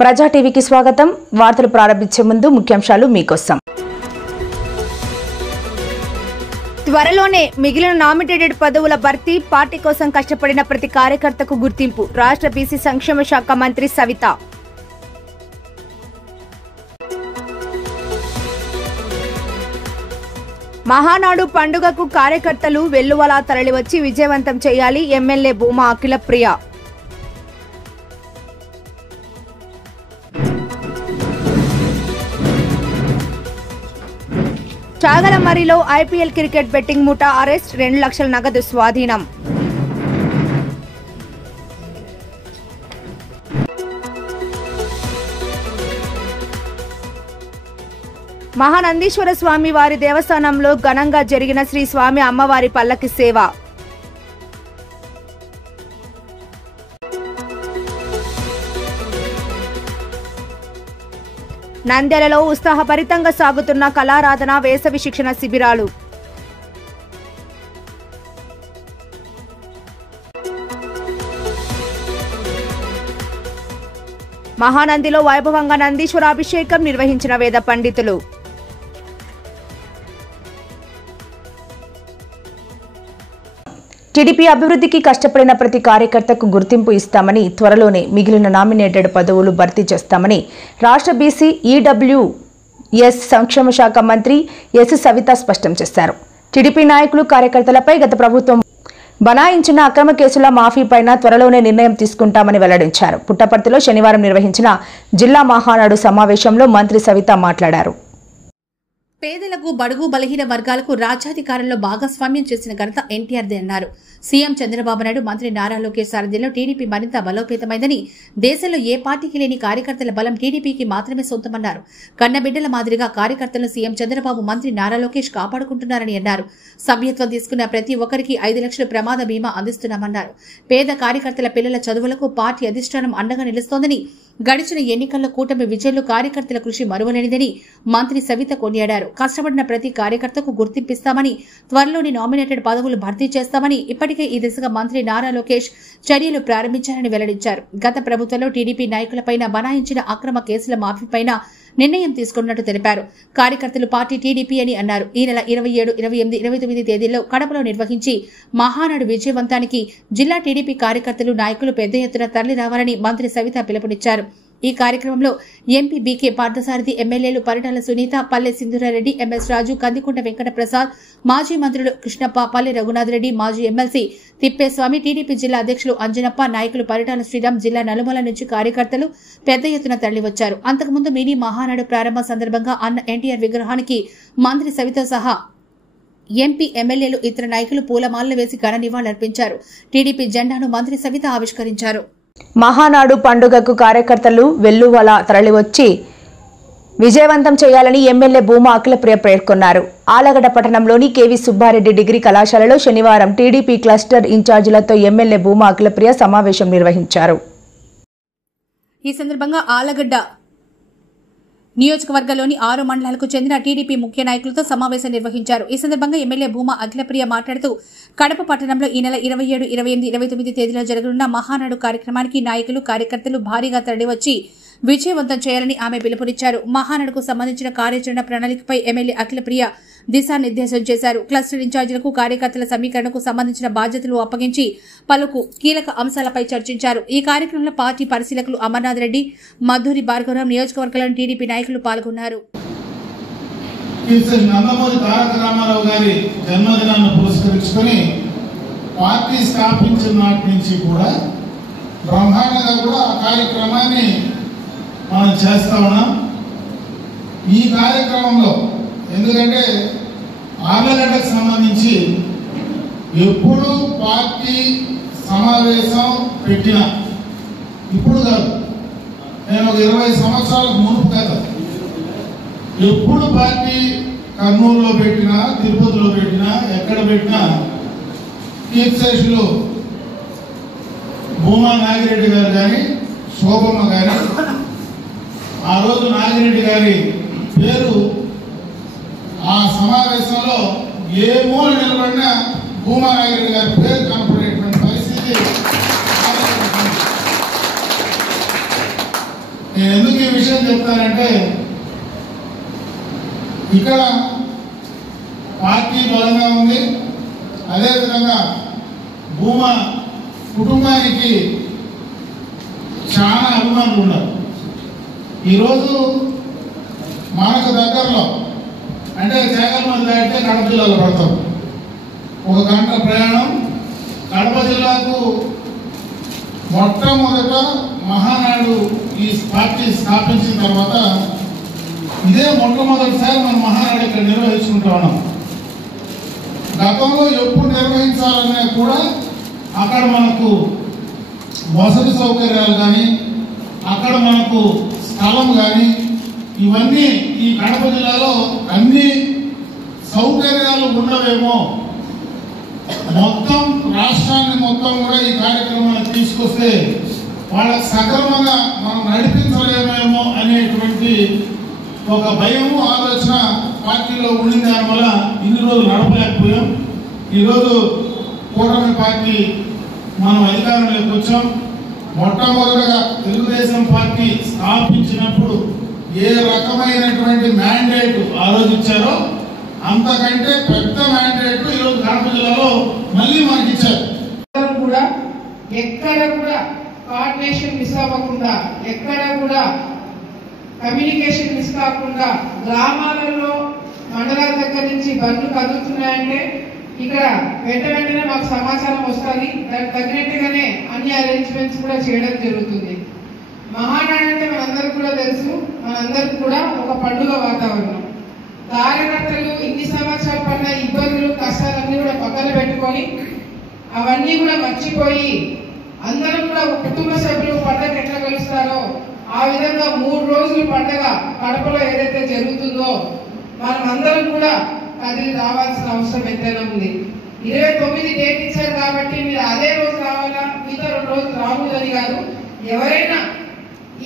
ప్రజా టీవీకి స్వాగతం. వార్తలు ప్రారంభించే ముందు ముఖ్యాంశాలు మీకోసం. త్వరలోనే మిగిలిన నామినేటెడ్ పదవుల భర్తీ, పార్టీ కోసం కష్టపడిన ప్రతి కార్యకర్తకు గుర్తింపు. రాష్ట్ర బీసీ సంక్షేమ శాఖ మంత్రి సవిత. మహానాడు పండుగకు కార్యకర్తలు వెల్లువలా తరలివచ్చి విజయవంతం చేయాలి. ఎమ్మెల్యే భూమా అఖిలప్రియ. చాగలమరిలో ఐపీఎల్ క్రికెట్ బెట్టింగ్ ముఠా అరెస్ట్, 2 లక్షల నగదు స్వాధీనం. మహానందీశ్వర స్వామి వారి దేవస్థానంలో ఘనంగా జరిగిన శ్రీ స్వామి అమ్మవారి పల్లకి సేవ. నంద్యాలలో ఉత్సాహభరితంగా సాగుతున్న కళారాధన వేసవి శిక్షణ శిబిరాలు. మహానందిలో వైభవంగా నందీశ్వరాభిషేకం నిర్వహించిన వేద పండితులు. టీడీపీ అభివృద్ధికి కష్టపడిన ప్రతి కార్యకర్తకు గుర్తింపు ఇస్తామని, త్వరలోనే మిగిలిన నామినేటెడ్ పదవులు భర్తీ చేస్తామని రాష్ట్ర బీసీ ఈడబ్ల్యూఎస్ సంక్షేమ శాఖ మంత్రి ఎస్ సవిత స్పష్టం చేశారు. టీడీపీ నాయకులు, కార్యకర్తలపై గత ప్రభుత్వం బనాయించిన అక్రమ కేసుల మాఫీపైన త్వరలోనే నిర్ణయం తీసుకుంటామని వెల్లడించారు. పుట్టపర్తిలో శనివారం నిర్వహించిన జిల్లా మహానాడు సమావేశంలో మంత్రి సవిత మాట్లాడారు. పేదలకు, బడుగు బలహీన వర్గాలకు రాజ్యాధికారంలో భాగస్వామ్యం చేసిన ఘనత ఎన్టీఆర్దే అన్నారు. సీఎం చంద్రబాబు నాయుడు, మంత్రి నారా లోకేష్ సారథ్యంలో టీడీపీ మరింత బలోపేతమైందని, దేశంలో ఏ పార్టీకి లేని కార్యకర్తల బలం టీడీపీకి మాత్రమే సొంతమన్నారు. కన్నబిడ్డల మాదిరిగా కార్యకర్తలను సీఎం చంద్రబాబు, మంత్రి నారా లోకేష్ కాపాడుకుంటున్నారని అన్నారు. సభ్యత్వం తీసుకున్న ప్రతి ఒక్కరికి 5 లక్షల ప్రమాద బీమా అందిస్తున్నామన్నారు. పేద కార్యకర్తల పిల్లల చదువులకు పార్టీ అధిష్టానం అండగా నిలుస్తోందని, గడిచిన ఎన్నికల్లో కూటమి విజయాలు కార్యకర్తల కృషి మరువలేనిదని మంత్రి సవిత కొనియాడారు. కష్టపడిన ప్రతి కార్యకర్తకు గుర్తింపిస్తామని, త్వరలోని నామినేటెడ్ పదవులు భర్తీ చేస్తామని ఇప్పటికే ఈ దిశగా మంత్రి నారా లోకేష్ చర్యలు ప్రారంభించారని వెల్లడించారు. గత ప్రభుత్వంలో టీడీపీ నాయకులపైన బనాయించిన అక్రమ కేసుల మాఫీపైన నిర్ణయం తీసుకున్నట్టు తెలిపారు. కార్యకర్తలు పార్టీ టీడీపీ అని అన్నారు. ఈ నెల 27, 28, 29 తేదీల్లో కడపలో నిర్వహించి మహానాడు విజయవంతానికి జిల్లా టీడీపీ కార్యకర్తలు, నాయకులు పెద్ద ఎత్తున తరలి రావాలని మంత్రి సవిత పిలుపునిచ్చారు. ఈ కార్యక్రమంలో ఎంపీ బీకే పార్థసారథి, ఎమ్మెల్యేలు పరిటాల సునీత, పల్లె సింధూరారెడ్డి, ఎంఎస్ రాజు, కందికుంట వెంకట ప్రసాద్, మాజీ మంత్రులు కృష్ణప్ప, పల్లె రఘునాథ్ రెడ్డి, మాజీ ఎమ్మెల్సీ తిప్పేస్వామి, టీడీపీ జిల్లా అధ్యక్షులు అంజనప్ప, నాయకులు పరిటాల శ్రీరామ్, జిల్లా నలుమూల నుంచి కార్యకర్తలు పెద్ద ఎత్తున తరలివచ్చారు. అంతకుముందు మినీ మహానాడు ప్రారంభ సందర్భంగా అన్న ఎన్టీఆర్ విగ్రహానికి మంత్రి సవిత సహా ఎంపీ, ఎమ్మెల్యేలు, ఇతర నాయకులు పూలమాలలు వేసి ఘన నివాళులర్పించారు. టీడీపీ జెండాను మంత్రి సవిత ఆవిష్కరించారు. మహానాడు పండుగకు కార్యకర్తలు వెల్లువలా తరలివచ్చి విజయవంతం చేయాలని ఎమ్మెల్యే భూమా అఖిలప్రియ పేర్కొన్నారు. ఆలగడ్డ పట్టణంలోని కేవీ సుబ్బారెడ్డి డిగ్రీ కళాశాలలో శనివారం టీడీపీ క్లస్టర్ ఇన్ఛార్జీలతో ఎమ్మెల్యే భూమా అఖిలప్రియ సమావేశం నిర్వహించారు. ఈ సందర్భంగా ఆలగడ్డ నియోజకవర్గంలోని 6 మండలాలకు చెందిన టీడీపీ ముఖ్య నాయకులతో సమావేశం నిర్వహించారు. ఈ సందర్భంగా ఎమ్మెల్యే భూమా అఖిలప్రియ మాట్లాడుతూ, కడప పట్టణంలో ఈ నెల 27, 28, 29 తేదీలో జరగనున్న మహానాడు కార్యక్రమానికి నాయకులు, కార్యకర్తలు భారీగా తరలివచ్చి విజయవంతం చేయాలని ఆమె పిలుపునిచ్చారు. మహానాడుకు సంబంధించిన కార్యాచరణ ప్రణాళికపై ఎమ్మెల్యే అఖిలప్రియ దిశానిర్దేశం చేశారు. క్లస్టర్ ఇన్ఛార్జీలకు కార్యకర్తల సమీకరణకు సంబంధించిన బాధ్యతలు అప్పగించి పలుకు కీలక అంశాలపై చర్చించారు. ఈ కార్యక్రమంలో పార్టీ పరిశీలకులు అమర్నాథ్ రెడ్డి, మధురి భార్గవరావు, నియోజకవర్గంలోని టీడీపీ నాయకులు పాల్గొన్నారు. నందమూరి తారక రామారావు గారి జన్మదినాన్ని పురస్కరించుకొని పార్టీ స్థాపించిన నాటి నుంచి కూడా బ్రహ్మాండంగా కూడా ఆ కార్యక్రమాన్ని మనం చేస్తా ఉన్నాం. ఈ కార్యక్రమంలో ఎందుకంటే ఆర్లగడ్డకు సంబంధించి ఎప్పుడు పార్టీ సమావేశం పెట్టినా, ఇప్పుడు కాదు, నేను ఒక 20 సంవత్సరాలకు మునుపు కదా, ఎప్పుడు పార్టీ కర్నూలులో పెట్టినా, తిరుపతిలో పెట్టినా, ఎక్కడ పెట్టినా కీర్తిశేషులు భూమా నాగిరెడ్డి గారు కానీ, శోభమ్మ గారి, ఆ రోజు నాగిరెడ్డి గారి పేరు ఆ సమావేశంలో ఏ మూల నిలబడినా భూమా నాగిరెడ్డి గారి పేరు కనపడేటువంటి పరిస్థితి నేను ఎందుకు ఈ విషయం చెప్తానంటే ఇక్కడ పార్టీ బలంగా ఉంది. అదేవిధంగా భూమా కుటుంబానికి చాలా అభిమానులు ఉన్నారు. ఈరోజు మనకు దగ్గరలో అంటే చేగలమది దాటితే కడప జిల్లాలో పడతాం. 1 గంట ప్రయాణం. కడప జిల్లాకు మొట్టమొదట మహానాడు ఈ పార్టీ స్థాపించిన తర్వాత ఇదే మొట్టమొదటిసారి మనం మహానాడు ఇక్కడ నిర్వహించుకుంటా ఉన్నాం. గతంలో ఎప్పుడు నిర్వహించాలన్నా కూడా అక్కడ మనకు వసతి సౌకర్యాలు కానీ అక్కడ మనకు స్థలం కానీ ఇవన్నీ ఈ కడప జిల్లాలో అన్ని సౌకర్యాలు ఉండవేమో, మొత్తం రాష్ట్రాన్ని మొత్తం కూడా ఈ కార్యక్రమాన్ని తీసుకొస్తే వాళ్ళకి సక్రమంగా మనం నడిపించలేమేమో అనేటువంటి ఒక భయము ఆలోచన పార్టీలో ఉండిన దానివల్ల ఇన్ని రోజులు నడపలేకపోయాం. ఈరోజు కూటమి పార్టీ మనం అధికారంలోకి వచ్చాం. మొట్టమొదటిగా తెలుగుదేశం పార్టీ స్థాపించినప్పుడు ఏ రకమైనటువంటి మ్యాండేట్ ఆలోచించారో అంతకంటే పెద్ద మ్యాండేట్ ఈరోజు కడప జిల్లాలో మళ్ళీ మనకి ఇచ్చారు. కూడా ఎక్కడ కూడా కోఆర్డినేషన్ మిస్ అవ్వకుండా, ఎక్కడ కూడా కమ్యూనికేషన్ మిస్ కాకుండా, గ్రామాలలో మండలాల దగ్గర నుంచి బండ్లు కదులుతున్నాయంటే ఇక్కడ వెంటనే మాకు సమాచారం వస్తుంది. దానికి తగినట్టుగానే అన్ని అరేంజ్మెంట్స్ కూడా చేయడం జరుగుతుంది. మహానాడు అంటే మనందరికీ కూడా తెలుసు, మనందరికీ కూడా ఒక పండుగ వాతావరణం. కార్యకర్తలు ఇన్ని సంవత్సరాలు పడిన ఇబ్బందులు కష్టాలన్నీ కూడా పక్కన పెట్టుకొని అవన్నీ కూడా మర్చిపోయి అందరూ కూడా ఒక కుటుంబ సభ్యులు పండుగ ఎట్లా కలుస్తారో ఆ విధంగా 3 రోజులు పండుగ కడపలో ఏదైతే జరుగుతుందో మనం అందరం కూడా కదిలి రావాల్సిన అవసరం ఎంతైనా ఉంది. 29 డేట్ ఇచ్చారు కాబట్టి మీరు అదే రోజు రావాలా, మిగతా 2 రోజులు రాకూడదని కాదు. ఎవరైనా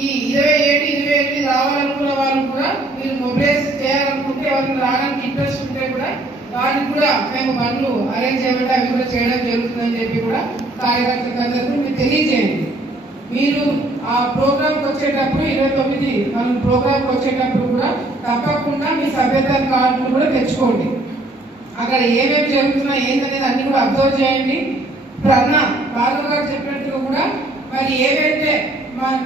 ఈ 27, 28 రావాలనుకున్న వాళ్ళు కూడా మీరు మొబైలైజ్ చేయాలనుకుంటే, ఎవరికి రావడానికి ఇంట్రెస్ట్ ఉంటే కూడా వారికి కూడా మేము బండ్లు అరేంజ్ చేయమంటే అవి కూడా చేయడం జరుగుతుందని చెప్పి కూడా కార్యకర్తలందరికీ మీరు తెలియజేయండి. మీరు ఆ ప్రోగ్రామ్కి వచ్చేటప్పుడు 29 మనం ప్రోగ్రామ్కి వచ్చేటప్పుడు కూడా తప్పకుండా మీ సభ్యత్వ కార్డులు కూడా తెచ్చుకోండి. అక్కడ ఏమేమి జరుగుతున్నాయి ఏంటనేది అన్ని కూడా అబ్జర్వ్ చేయండి. ఇప్పుడు అన్న భార్గవ్ గారు చెప్పినట్టుగా కూడా మరి ఏవైతే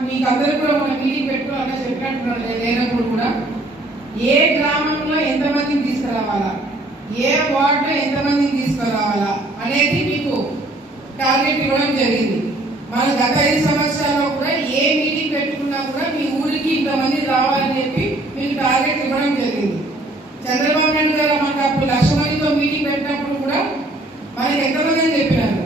మీకు అందరూ కూడా మన మీటింగ్ పెట్టుకుని అన్న చెప్పినట్టు లేనప్పుడు కూడా ఏ గ్రామంలో ఎంతమందిని తీసుకురావాలా, ఏ వార్డులో ఎంతమందిని తీసుకురావాలా అనేది మీకు టార్గెట్ ఇవ్వడం జరిగింది. మన గత 5 సంవత్సరాల్లో కూడా ఏ మీటింగ్ పెట్టుకున్నా కూడా మీ ఊరికి ఇంతమంది రావాలని చెప్పి మీకు టార్గెట్ ఇవ్వడం జరిగింది. చంద్రబాబు నాయుడు గారు మనకు అప్పుడు 1,00,000 మందితో మీటింగ్ పెట్టినప్పుడు కూడా మనకి ఎంతమంది అని చెప్పినారు,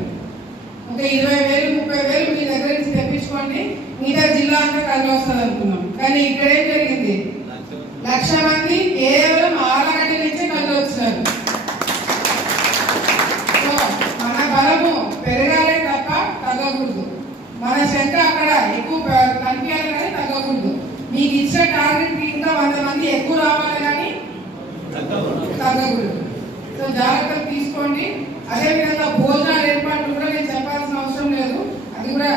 ఒక 20,000, 30,000 మీ దగ్గర నుంచి తెప్పించుకోండి, మిగతా జిల్లా అంతా కలిసి వస్తుంది అనుకున్నాం. కానీ ఇక్కడ ఏం జరిగింది, 1,00,000 మంది కేవలం ఆలగడ్డ నుంచే కలిసి వచ్చినారు. మన బలము పెరగాలే తప్ప తగ్గకూడదు, మన శంక అక్కడ ఎక్కువ కనిపించాలి కానీ తగ్గకూడదు. మీకు ఇచ్చిన టార్గెట్ ఇంకా 100 మంది ఎక్కువ రావాలి కానీ తగ్గకూడదు. సో జాగ్రత్తలు తీసుకోండి. అదేవిధంగా భోజనాల ఏర్పాట్లు కూడా నేను చెప్పాల్సిన అవసరం లేదు, అది కూడా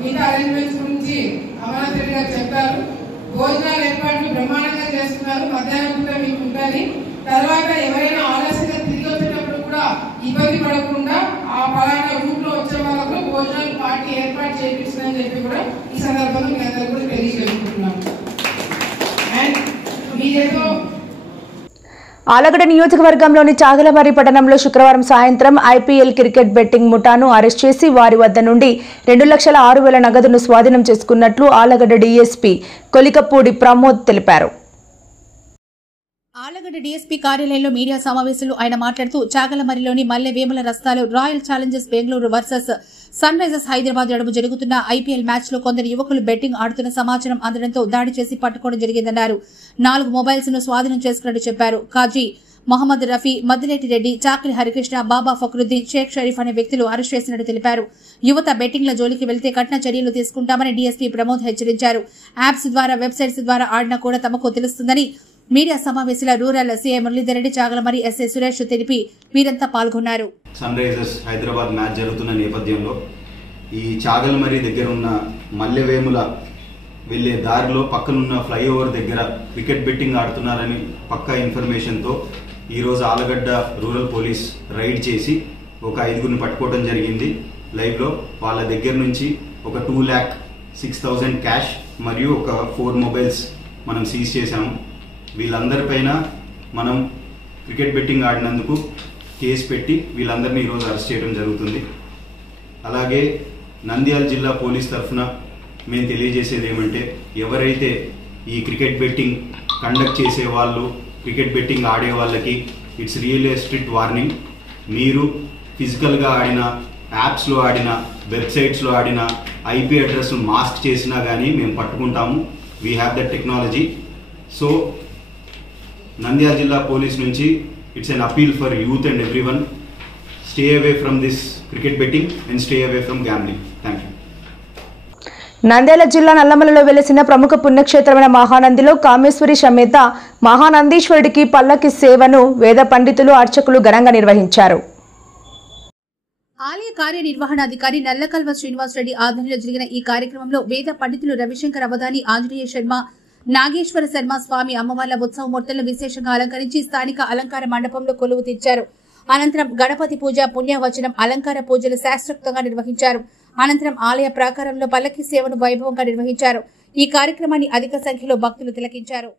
మిగతా అరేంజ్మెంట్స్ గురించి అమర్నాథ్ రెడ్డి గారు చెప్పారు. భోజనాల ఏర్పాట్లు బ్రహ్మాండంగా చేస్తున్నారు. మధ్యాహ్నం కూడా మీకు ఉంటుంది. తర్వాత ఎవరైనా ఆలస్యంగా తిరిగి వచ్చేటప్పుడు కూడా ఇబ్బంది పడకుండా ఆ పలానా రూట్ లో వచ్చే వాళ్ళకు భోజనాలు పార్టీ ఏర్పాటు చేయించిందని చెప్పి కూడా ఈ సందర్భంలో మీ అందరూ కూడా తెలియజేసుకుంటున్నాను. అండ్ మీరేదో ఆలగడ్డ నియోజకవర్గంలోని చాగలమర్రి పట్టణంలో శుక్రవారం సాయంత్రం ఐపీఎల్ క్రికెట్ బెట్టింగ్ ముఠాను అరెస్ట్ చేసి వారి వద్ద నుండి 2,06,000 నగదును స్వాధీనం చేసుకున్నట్లు ఆలగడ్డ డీఎస్పీ కొలికపూడి ప్రమోద్ తెలిపారు. ఆలగడ్డ డీఎస్పీ కార్యాలయంలో మీడియా సమావేశంలో ఆయన మాట్లాడుతూ చాగలమర్రిలోని మల్లె వేముల రస్తాలో Royal Challengers Bengaluru versus Sunrisers Hyderabad నడుమ జరుగుతున్న ఐపీఎల్ మ్యాచ్ లో కొందరు యువకులు బెట్టింగ్ ఆడుతున్న సమాచారం అందడంతో దాడి చేసి పట్టుకోవడం జరిగిందన్నారు. 4 మొబైల్స్ ను స్వాధీనం చేసుకున్నట్టు చెప్పారు. కాజీ మహమ్మద్ రఫీ, మద్దిలేటి రెడ్డి, చాకిలి హరికృష్ణ, బాబా ఫక్రుద్దీన్, షేక్ షరీఫ్ అనే వ్యక్తులు అరెస్ట్ చేసినట్టు తెలిపారు. యువత బెట్టింగ్ల జోలికి వెళ్తే కఠిన చర్యలు తీసుకుంటామని డీఎస్పీ ప్రమోద్ హెచ్చరించారు. యాప్స్ ద్వారా వెబ్సైట్స్ ద్వారా ఆడినా కూడా తమకు తెలుస్తుందని మీడియా సమావేశంలో rural CI Muralidhar Reddy, Chagalamarri SI Suresh తెలిపి వీరంతా పాల్గొన్నారు. సన్ రైజర్స్ హైదరాబాద్ మ్యాచ్ జరుగుతున్న నేపథ్యంలో ఈ చాగలమర్రి దగ్గర ఉన్న మల్లెవేముల వెళ్ళే దారిలో పక్కనున్న ఫ్లైఓవర్ దగ్గర క్రికెట్ బెట్టింగ్ ఆడుతున్నారని పక్కా ఇన్ఫర్మేషన్తో ఈరోజు ఆలగడ్డ రూరల్ పోలీస్ రైడ్ చేసి ఒక 5గురిని పట్టుకోవడం జరిగింది. లైవ్లో వాళ్ళ దగ్గర నుంచి ఒక 2,06,000 క్యాష్ మరియు ఒక 4 మొబైల్స్ మనం సీజ్ చేశాము. వీళ్ళందరిపైన మనం క్రికెట్ బెట్టింగ్ ఆడినందుకు కేసు పెట్టి వీళ్ళందరినీ ఈరోజు అరెస్ట్ చేయడం జరుగుతుంది. అలాగే నంద్యాల జిల్లా పోలీస్ తరఫున మేము తెలియజేసేది ఏమంటే, ఎవరైతే ఈ క్రికెట్ బెట్టింగ్ కండక్ట్ చేసే వాళ్ళు, క్రికెట్ బెట్టింగ్ ఆడే వాళ్ళకి ఇట్స్ రియల్లీ స్ట్రిక్ట్ వార్నింగ్. మీరు ఫిజికల్గా ఆడిన, యాప్స్లో ఆడిన, వెబ్సైట్స్లో ఆడిన, ఐపీ అడ్రస్ను మాస్క్ చేసినా కానీ మేము పట్టుకుంటాము. We have that technology. So Nandyala జిల్లా పోలీస్ నుంచి it's an appeal for youth and everyone, stay away from this cricket betting and stay away from gambling. Thank you. Nandyala జిల్లా నల్లమలలో వెలిసిన ప్రముఖ పుణ్యక్షేత్రమైన మహానందిలో కామేశ్వరి సమేత మహానందీశ్వరుడికి పల్లకి సేవను వేద పండితులు, అర్చకులు ఘనంగా నిర్వహించారు. ఆలయ కార్యనిర్వహణాధికారి నల్లకల్వ శ్రీనివాసరెడ్డి ఆధ్వర్యంలో జరిగిన ఈ కార్యక్రమంలో వేద పండితులు రవిశంకర్ అవధాని, ఆంజనేయ శర్మ, నాగేశ్వర శర్మ స్వామి అమ్మవార్ల ఉత్సవమూర్తులను విశేషంగా అలంకరించి స్థానిక అలంకార మండపంలో కొలువు తీర్చారు. అనంతరం గణపతి పూజ, పుణ్యవచనం, అలంకార పూజలు శాస్త్రోక్తంగా నిర్వహించారు. అనంతరం ఆలయ ప్రాకారంలో పల్లకి సేవను వైభవంగా నిర్వహించారు. ఈ కార్యక్రమాన్ని అధిక సంఖ్యలో భక్తులు తిలకించారు.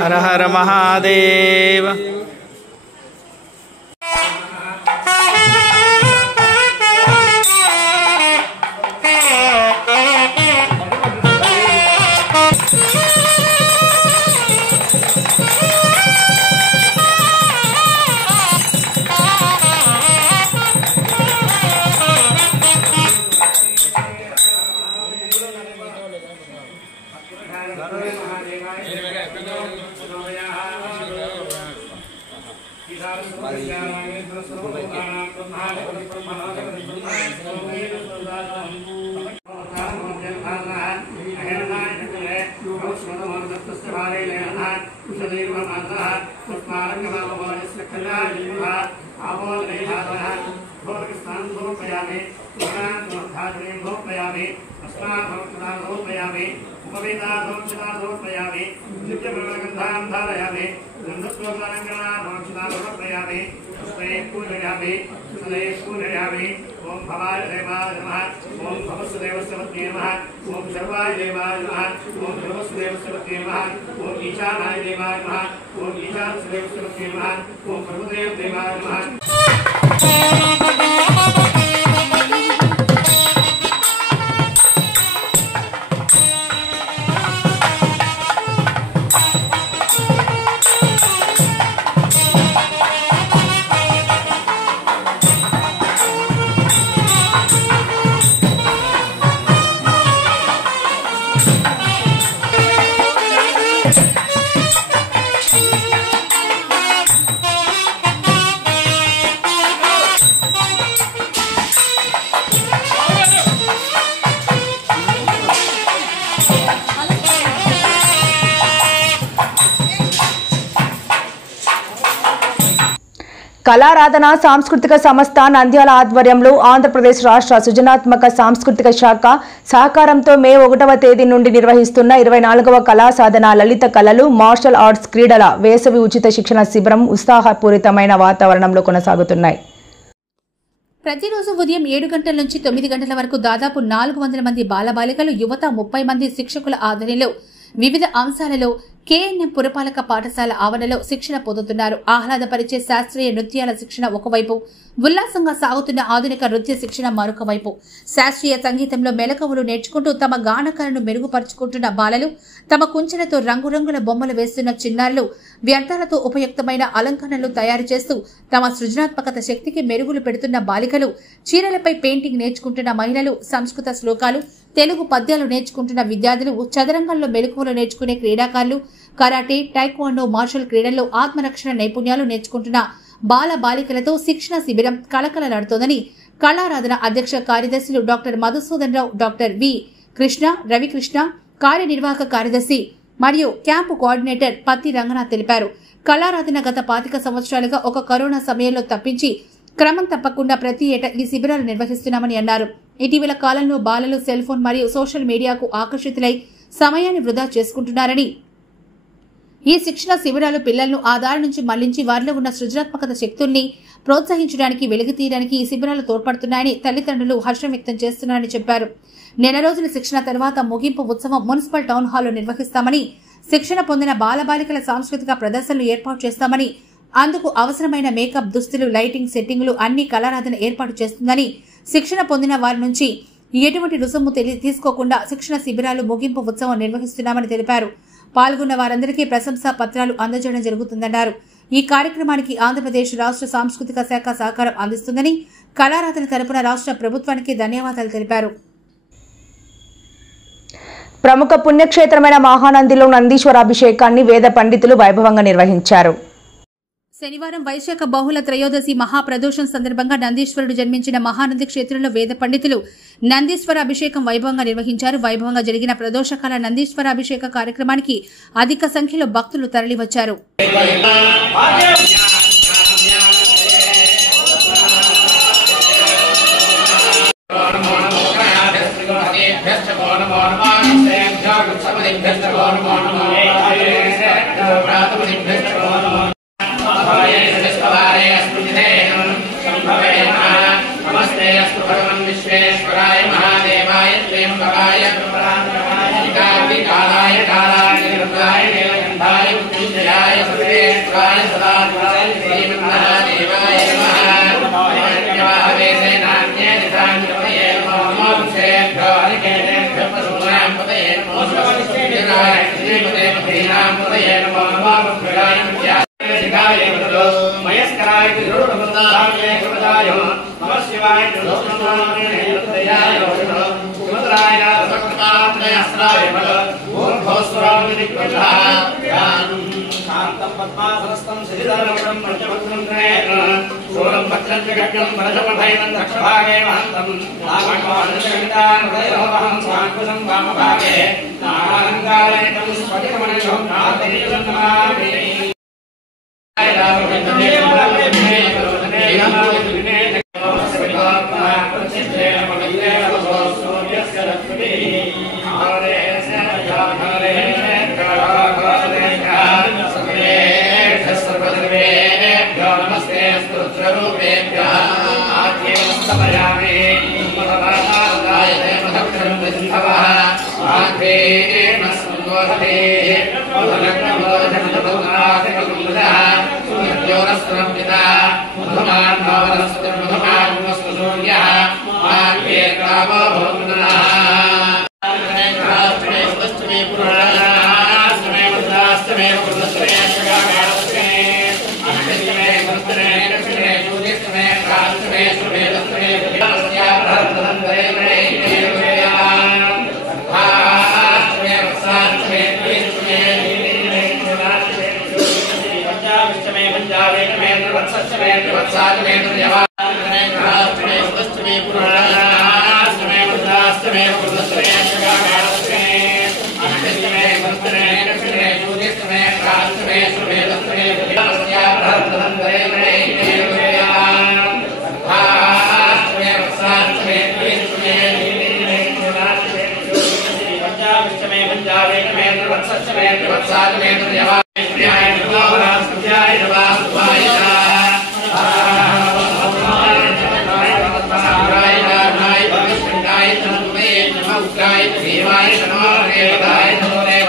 हर हर महादेव. ओम भवाय देवाय नमः, ओम भवसुदेवस्वते नमः, ओम सर्वाय देवाय नमः, ओम सर्वसुदेवस्वते नमः, ओम ईशानाय देवाय नमः, ओम ईशानसुदेवस्वते नमः, ओम प्रभुदेव देवाय नमः. కళారాధన సాంస్కృతిక సంస్థ నంద్యాల ఆధ్వర్యంలో ఆంధ్రప్రదేశ్ రాష్ట్ర సృజనాత్మక సాంస్కృతిక శాఖ సహకారంతో మే 1వ తేదీ నుండి నిర్వహిస్తున్న 24వ కళా సాధన లలిత కళలు మార్షల్ ఆర్ట్స్ క్రీడల వేసవి ఉచిత శిక్షణ శిబిరం ఉత్సాహపూరితమైన వాతావరణంలో కొనసాగుతున్నాయి. ప్రతిరోజు ఉదయం 7 గంటల నుంచి 9 గంటల వరకు దాదాపు 400 మంది బాలబాలికలు, యువత, 30 మంది శిక్షకుల ఆధ్వర్యంలో వివిధ అంశాలలో కేఎన్ఎం పురపాలక పాఠశాల ఆవరణలో శిక్షణ పొందుతున్నారు. ఆహ్లాదపరిచే శాస్త్రీయ నృత్యాల శిక్షణ ఒకవైపు, ఉల్లాసంగా సాగుతున్న ఆధునిక నృత్య శిక్షణ మరొక వైపు. శాస్త్రీయ సంగీతంలో మెలకువలు నేర్చుకుంటూ తమ గానకలను మెరుగుపరుచుకుంటున్న బాలలు, తమ కుంచెలతో రంగురంగుల బొమ్మలు వేస్తున్న చిన్నారులు, వ్యర్థాలతో ఉపయుక్తమైన అలంకరణలు తయారు చేస్తూ తమ సృజనాత్మకత శక్తికి మెరుగులు పెడుతున్న బాలికలు, చీరలపై పెయింటింగ్ నేర్చుకుంటున్న మహిళలు, సంస్కృత శ్లోకాలు, తెలుగు పద్యాలు నేర్చుకుంటున్న విద్యార్థులు, చదరంగంలో మెలకువలు నేర్చుకునే క్రీడాకారులు, కరాటే, టైక్వాండో, మార్షల్ క్రీడల్లో ఆత్మరక్షణ నైపుణ్యాలు నేర్చుకుంటున్న బాల బాలికలతో శిక్షణ శిబిరం కళకళలాడుతోందని కళారాధన అధ్యక్ష కార్యదర్శులు డాక్టర్ మధుసూదన్ రావు, డాక్టర్ వి కృష్ణ, రవికృష్ణ, కార్యనిర్వాహక కార్యదర్శి మరియు క్యాంపు కోఆర్డినేటర్ పత్తి రంగనాథ్ తెలిపారు. కళారాధన గత 25 సంవత్సరాలుగా ఒక కరోనా సమయంలో తప్పించి క్రమం తప్పకుండా ప్రతి ఏటా ఈ శిబిరాలు నిర్వహిస్తున్నామని అన్నారు. ఇటీవల కాలంలో బాలలు సెల్ ఫోన్ మరియు సోషల్ మీడియాకు ఆకర్షితులై సమయాన్ని వృధా చేసుకుంటున్నారని, ఈ శిక్షణ శిబిరాలు పిల్లలను ఆ దారి నుంచి మళ్లించి వారిలో ఉన్న సృజనాత్మకత శక్తుల్ని ప్రోత్సహించడానికి, వెలుగుతీయడానికి ఈ శిబిరాలు తోడ్పడుతున్నాయని తల్లిదండ్రులు హర్షం వ్యక్తం చేస్తున్నారని చెప్పారు. నెల రోజుల శిక్షణ తర్వాత ముగింపు ఉత్సవం మున్సిపల్ టౌన్ హాల్లో నిర్వహిస్తామని, శిక్షణ పొందిన బాలబాలికల సాంస్కృతిక ప్రదర్శనలు ఏర్పాటు చేస్తామని, అందుకు అవసరమైన మేకప్, దుస్తులు, లైటింగ్ సెట్టింగులు అన్ని కళారాధన ఏర్పాటు చేస్తుందని, శిక్షణ పొందిన వారి నుంచి ఎటువంటి రుసుము తీసుకోకుండా శిక్షణ శిబిరాలు ముగింపు ఉత్సవం నిర్వహిస్తున్నామని తెలిపారు. పాల్గొన్న వారందరికీ ప్రశంసా పత్రాలు అందజేయడం జరుగుతుందన్నారు. ఈ కార్యక్రమానికి ఆంధ్రప్రదేశ్ రాష్ట్ర సాంస్కృతిక శాఖ సహకారం అందిస్తుందని, కళారాధన తరపున రాష్ట్ర ప్రభుత్వానికి ధన్యవాదాలు తెలిపారు. ప్రముఖ పుణ్యక్షేత్రమైన మహానందిలో నందీశ్వర అభిషేకాన్ని వేద పండితులు వైభవంగా నిర్వహించారు. శనివారం వైశాఖ బహుళ త్రయోదశి మహాప్రదోషం సందర్భంగా నందీశ్వరుడు జన్మించిన మహానంది క్షేత్రంలో వేద పండితులు నందీశ్వర అభిషేకం వైభవంగా నిర్వహించారు. వైభవంగా జరిగిన ప్రదోషకాల నందీశ్వర అభిషేక కార్యక్రమానికి అధిక సంఖ్యలో భక్తులు తరలివచ్చారు.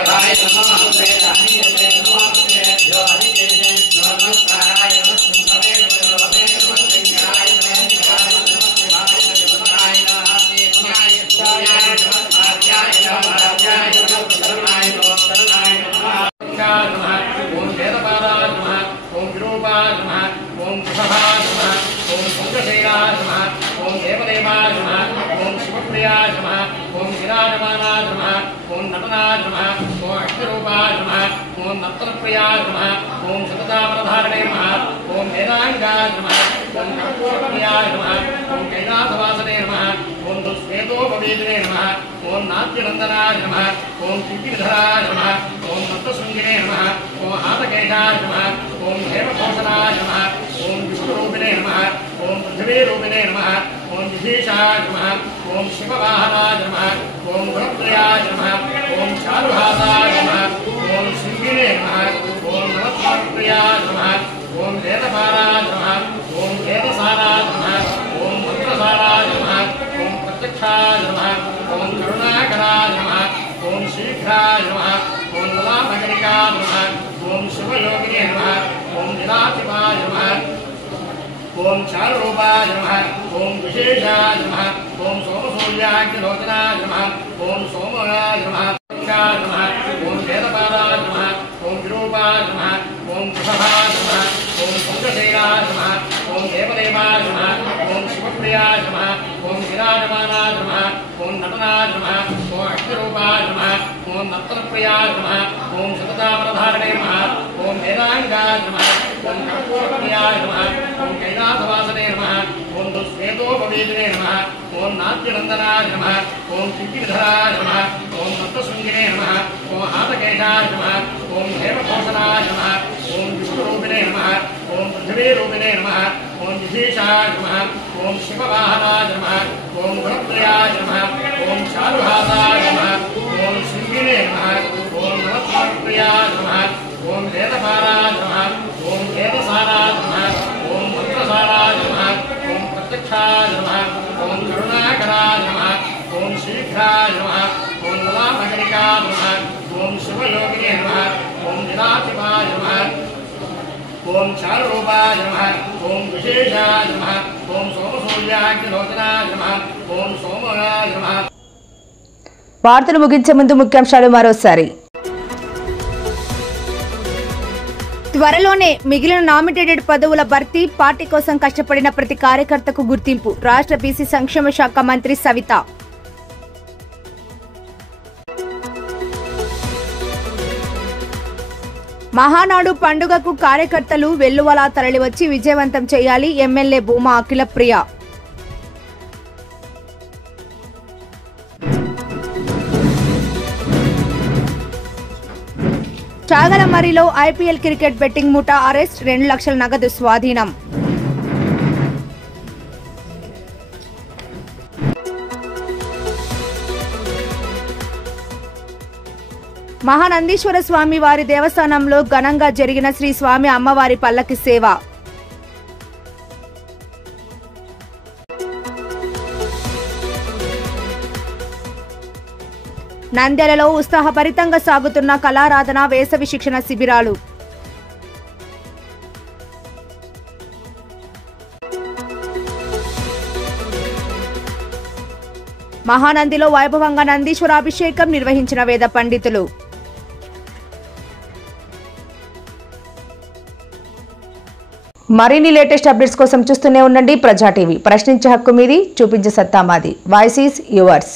Bye. चंद्रभाय नमः ओम वृषभाय नमः ओम पंचशैलाय नमः ओम देवदेवाय नमः ओम शिवप्रियाय नमः ओम विराजमानाय नमः ओम नटनाय नमः ओम अष्टरूपाय नमः ओम नर्तनप्रियाय नमः ओम शततामरधारणे नमः ओम वेदांगाय नमः ओम कर्पूरप्रियाय नमः ओम कैलासवासने नमः ओम दुष्वेदोपवेदिने नमः ओम नाट्यनंदनाय नमः ओम कीर्तिधराय नमः ओम नत्तशृंगिने नमः ओम हातकेशाय नमः ओम हेमघोषणाय नमः ओम विष्णुरूपिणे नमः ओम पृथ्वीरूपिणे नमः ओम विभीषाय नमः ओम शिववाहनाय नमः ओम गुणप्रियाय नमः ओम चारुहासाय नमः ओम सिंहिने नमः ओम नमस्कारप्रियाय नमः ओम वेदपाराय नमः ओम वेदसाराय नमः ओम मंत्रसाराय नमः ओम प्रत्यक्षाय नमः ओम करुणाकराय नमः ओम शीघ्राय नमः ओम ललामकरिकाय नमः ओम शिवयोगिने नमः ओम विलासिवाय नमः ओम चारुरूपाय नमः ओम विशेषाय नमः ओम सोमसूर्याग्निलोचनाय नमः ओम सोमयाय नमः ओम वेदपादाय नमः ओम विरूपाय नमः ओम वृषभाय नमः ओम पंचशैलाय नमः ओम देवदेवाय नमः ओम शिवप्रियाय नमः ओम विराजमानाय नमः ओम नटनाय नमः ओम अष्टरूपाय नमः ओम नर्तनप्रियाय नमः ओम शततामरधारणे नमः ओम वेदांगाय नमः ओम कर्पूरप्रियाय नमः ओम कैलासवासने नमः ओम दुष्वेदोपवेदिने नमः ओम नाट्यनंदनाय नमः ओम कीर्तिधराय नमः ओम नत्तशृंगिने नमः ओम हातकेशाय नमः ओम हेमघोषणाय नमः ओम विष्णुरूपिणे नमः ओम पृथ्वीरूपिणे नमः ओम विभीषाय नमः ओम शिववाहनाय नमः ओम गुणप्रियाय नमः ओम चारुहासाय नमः ओम सिंहिने नमः ओम नमस्कारप्रियाय नमः ओम वेदपाराय नमः ओम वेदसाराय नमः ओम मंत्रसाराय नमः ओम प्रत्यक्षाय नमः ओम करुणाकराय नमः ओम शीघ्राय नमः ओम ललामकरिकाय नमः ओम शिवयोगिने नमः ओम विलासिवाय नमः ओम चारुरूपाय नमः ओम विशेषाय नमः ओम सोमसूर्याग्निलोचनाय नमः ओम सोमयाय नमः। వార్తలు ముగించే ముందు ముఖ్యాంశాలు మరోసారి. త్వరలోనే మిగిలిన నామినేటెడ్ పదవుల భర్తీ, పార్టీ కోసం కష్టపడిన ప్రతి కార్యకర్తకు గుర్తింపు రాష్ట్ర బీసీ సంక్షేమ శాఖ మంత్రి సవిత. మహానాడు పండుగకు కార్యకర్తలు వెల్లువలా తరలివచ్చి విజయవంతం చేయాలి ఎమ్మెల్యే భూమా అఖిలప్రియ. చాగలమరిలో ఐపీఎల్ క్రికెట్ బెట్టింగ్ ముఠా అరెస్ట్, 2 లక్షల నగదు స్వాధీనం. మహానందీశ్వర స్వామి వారి దేవస్థానంలో ఘనంగా జరిగిన శ్రీ స్వామి అమ్మవారి పల్లకి సేవ. నంద్యాలలో ఉత్సాహభరితంగా సాగుతున్న కళారాధన వేసవి శిక్షణ శిబిరాలు. మహానందిలో వైభవంగా నందీశ్వరాభిషేకం నిర్వహించిన వేద పండితులు. మరిన్ని లేటెస్ట్ అప్డేట్స్ కోసం చూస్తూనే ఉండండి ప్రజా టీవీ. ప్రశ్నించే హక్కు మీది, చూపించే సత్తా మాది. Voice is yours.